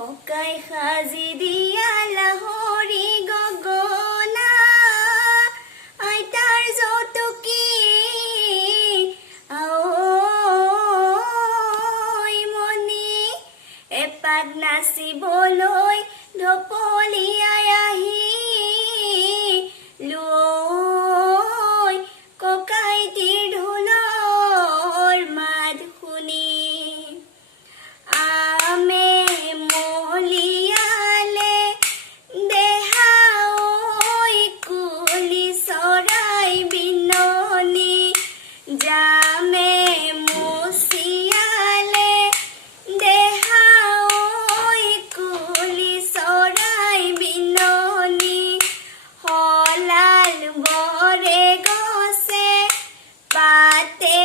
ককাই সাজি দিয়া লাহৰি গগনা আইতাৰ জতুকি আঐ মনি এপাক নাচিবলৈ ঢপলিয়াই আহি লৈ ককাইটিৰ ঢোলৰ মাত শুনি আমে মলিয়ালে দেহা ঐ কুলি চৰাই বিননি জামে মুচিয়ালে দেহা ঐ কুলি চৰাই বিননি হলাল বৰে গছে পাতে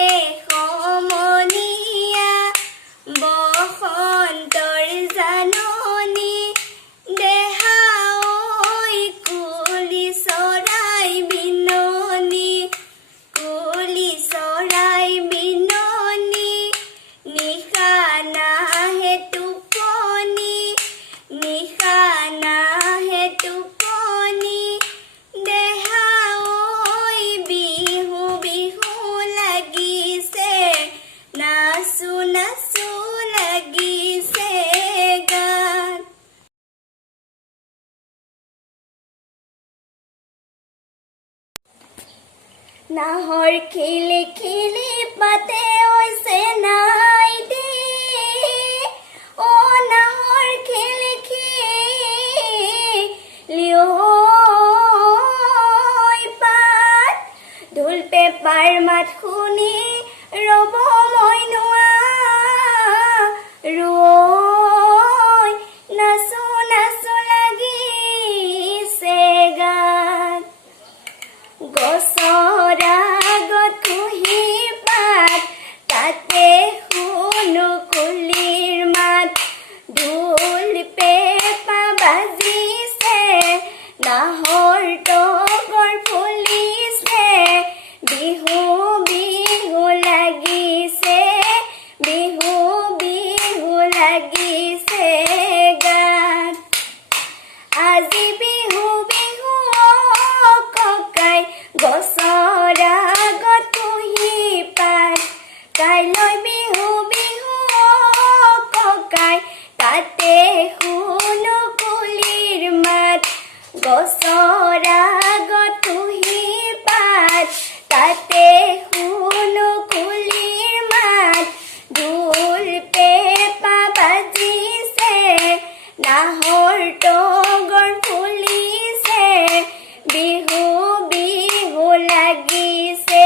সমনীয়া বসন্তৰ জাননী দেহা ঐ কুলি চৰাই বিননি কুলি চৰাই বিননি নিশা নাহে টোপনি নিশা নাহে টোপনি দেহা ঐ বিহু বিহু লাগিছে নাচো নাচো লাগিছে গান নাহৰ খিলি খিলি পাতে হৈছে নাই দি অ নাহৰ খিলি খিলি ঐ পাত ঢোল পেপাৰ মাত শুনি ৰ'ব মই ৰৈ নাচো নাচো লাগিছে গান গছৰ আগত কুহি পাত তাতে শুনো কুলিৰ মাত ঢোল পেঁপা বাজিছে নাহৰ তগৰ ফুলিছে বিহু বিহু লাগিছে বিহু বিহু লাগিছে গান আজি বিহু বিহু অ ককাই গছৰ আগত কুহি পাত কাইলৈ বিহু বিহু অ ককাই তাতে শুনো কুলিৰ মাত গছৰ আগত কুহি পাত তাতে শুনো কুলিৰ মাত ঢোল পেঁপা বাজিছে নাহৰ তগৰ ফুলিছে বিহু বিহু লাগিছে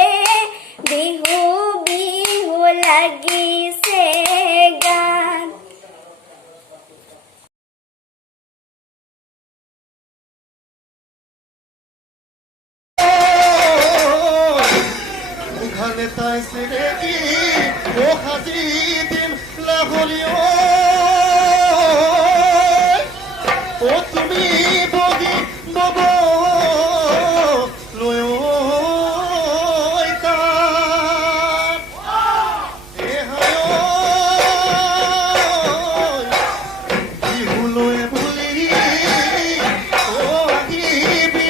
বিহু বিহু লাগিছে গান ওখানে তাই সিনেকি ও হাজি দিন লাহলিও ও তুমি বগি নব লয় তার এ হায় বিহু লয় বুলি ও আহিবি